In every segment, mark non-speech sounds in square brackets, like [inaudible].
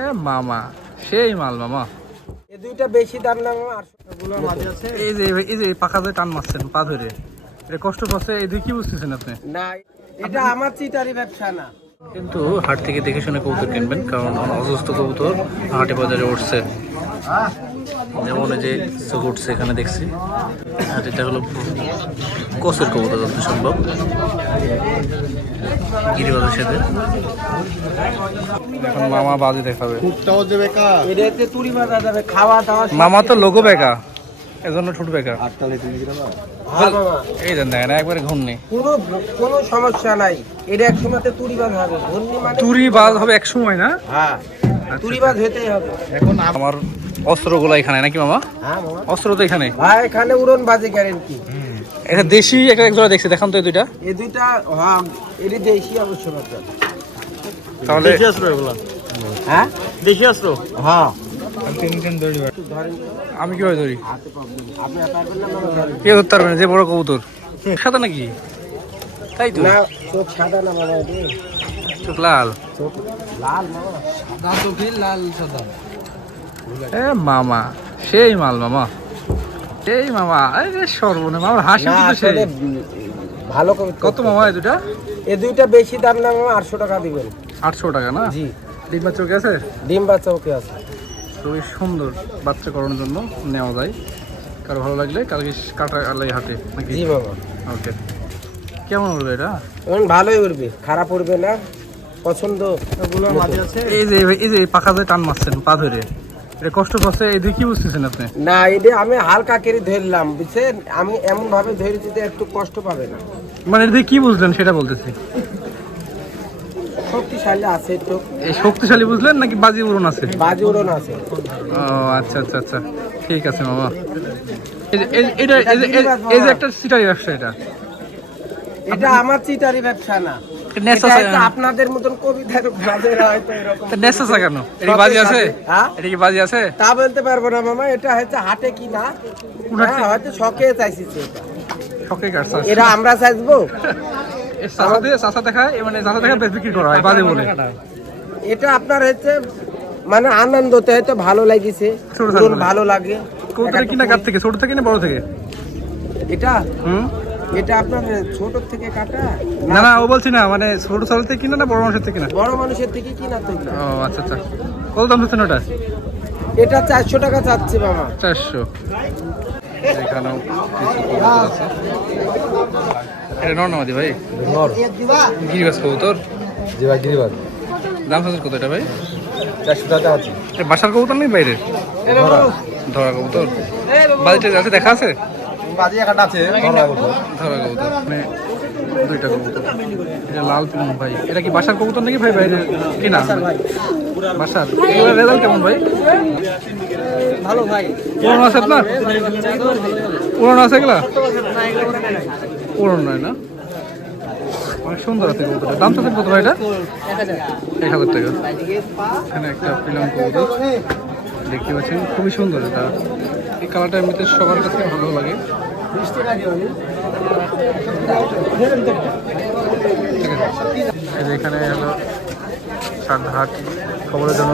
এ মামা সেই মাল মামা। এই দুইটা বেশি দাম না মামা আছে। এই যে এই যে পাখা টান মারছেন পা ধরে। এটা কষ্ট এই দুই কি বুঝতেছেন আপনি? না এটা আমার চিটারি ব্যবসা না। কিন্তু হাট থেকে দেখে শুনে কবুতর কিনবেন কারণ অসুস্থ কবুতর হাটে বাজারে উঠছে। যেমন যে চোখ উঠছে এখানে দেখছি। আর এটা হলো কসের কবুতর যত সম্ভব। গিরিবাজের সাথে। এখন মামা বাজি দেখাবে। এটা হচ্ছে তুরি বাজা যাবে খাওয়া দাওয়া মামা তো লোগো বেকা এজন্য ঠুট বেকা। এই দেন দেখেন একবারে নেই কোনো কোনো সমস্যা নাই। এটা এক সময় তুরি বাজ হবে। ঘূর্ণি মানে তুরি বাজ হবে এক সময় না? হ্যাঁ। তুরি বাজ হতেই হবে। এখন আমার অস্ত্রগুলো এখানে নাকি মামা? হ্যাঁ মামা। অস্ত্র তো এখানে। ভাই এখানে উড়ন বাজে গ্যারেন্টি এটা দেশি একটা এক জোড়া দেখছি দেখান তো এই দুইটা। এই দুইটা হ্যাঁ এটি দেশি অবশ্য তাহলে হ্যাঁ? দেশি অস্ত্র? হ্যাঁ। আমি কীভাবে ধরি। কে ধরতে পারবে না? যে বড় কবুতর। সাদা নাকি? তাই তো। চোখ সাদা না মামা চোখ লাল। লাল মামা সাদা চোখে লাল সাদা। এ মামা সেই মাল মামা। সেই মামা আরে সর্বনে মামা হাসি সেই ভালো করে কত মামা এই দুটা এই দুইটা বেশি দাম না মামা আটশো টাকা দিবেন। আটশো টাকা না? জি। ডিম্বা চোখ আছে? ডিম বাচ্চা ওকে আছে। খুবই সুন্দর বাচ্চা করানোর জন্য নেওয়া যায়। কারও ভালো লাগলে কালকে কাটা আলাই হাতে নাকি? জি বাবা। ওকে কেমন হবে এটা? এখন ভালোই উঠবে খারাপ উঠবে না পছন্দ এই যে এই যে এই পাখা দিয়ে টান মারছেন পা ধরে এটা কষ্ট পাচ্ছে এই দুই কি বুঝতেছেন আপনি? না এটা আমি হালকা করে ধরলাম বুঝছেন? আমি এমন ভাবে ধরে দিতে একটু কষ্ট পাবে না। মানে এটা দিয়ে কি বুঝলেন সেটা বলতেছি। শক্তিশালী আছে একটু। এই শক্তিশালী বুঝলেন নাকি বাজি উড়ন আছে? বাজি উড়ন আছে। ও আচ্ছা আচ্ছা আচ্ছা। ঠিক আছে মামা। এটা এই যে- একটা সিটারি ব্যবসা এটা। এটা আমার চিটারি ব্যবসা না। আপনাদের মতন কবিতার বাজের হয়তো এরকম। নেশা কেন? এটা কি বাজি আছে? হ্যাঁ? এটা কি বাজি আছে? তা বলতে পারব না মামা এটা হচ্ছে হাটে কি না হ্যাঁ, হয়তো শখে চাইছি এটা। শখে কাটছে এরা আমরা চাইব? [laughs] চাষা দিয়ে চাষা দেখায় মানে চাষা দেখায় বিক্রি করা হয় বাজে বলে। এটা আপনার হচ্ছে মানে আনন্দতে হয়তো ভালো লাগিছে ভালো লাগে। কৌতরে কিনা কার থেকে ছোট থেকে না বড় থেকে? এটা? হুম? এটা আপনার ছোট থেকে কাটা? না না ও বলছি না মানে ছোট ছোট থেকে কিনা না বড় মানুষের থেকে কিনা? বড় মানুষের থেকে কিনা তো ও আচ্ছা আচ্ছা। কত দাম দিচ্ছেন ওটা? এটা চারশো টাকা চাচ্ছে বাবা। চারশো। এখানেও কিছু আছে। এটা নর নামাদি ভাই। গিরিবাস কবুতর। জি ভাই গিরিবাদ দাম চাচ্ছেন কত এটা ভাই? চারশো টাকা আছে। এটা বাসার কবুতর নেই বাইরের? ধরা। কবুতর। বাড়িতে আছে দেখা আছে? বাজি একটা আছে ধরা কবুতর। মানে দুইটা কবুতর। এটা লাল ভাই। এটা কি বাসার কবুতর নাকি ভাই বাইরে কিনা? বাসার এগুলোর রেজাল্ট কেমন ভাই? ভালো ভাই। পুরনো আছে আপনার? পুরনো আছে এগুলা? পুরনো নয় না? অনেক সুন্দর আছে কবুতরটা। ভাই এটা? একটা পিলাম দেখতে পাচ্ছেন, খুবই সুন্দর এটা। এই কালারটা এমনিতে সবার কাছে ভালো লাগে। এখানে হলো সাতহাট খবরের জন্য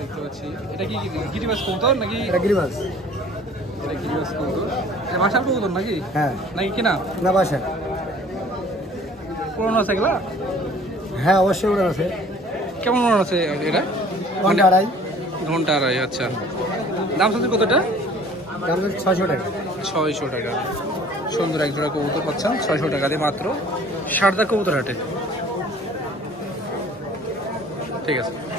দেখতে পাচ্ছি, এটা কি গিরিবাস কবুতর নাকি? গিরিবাস। বাসার কবুতর নাকি? হ্যাঁ। নাকি কিনা? না বাসা পুরনো আছে এগুলা? হ্যাঁ অবশ্যই উড়ান আছে। কেমন আছে এটা? ঘণ্টা আড়াই। ঘণ্টা আড়াই আচ্ছা। দাম সাথে কতটা দাম ছয়শো টাকা। ছয়শো টাকা। সুন্দর এক জোড়া কবুতর পাচ্ছেন ছয়শো টাকা দিয়ে মাত্র। সারদা কবুতর হাটে। ঠিক আছে।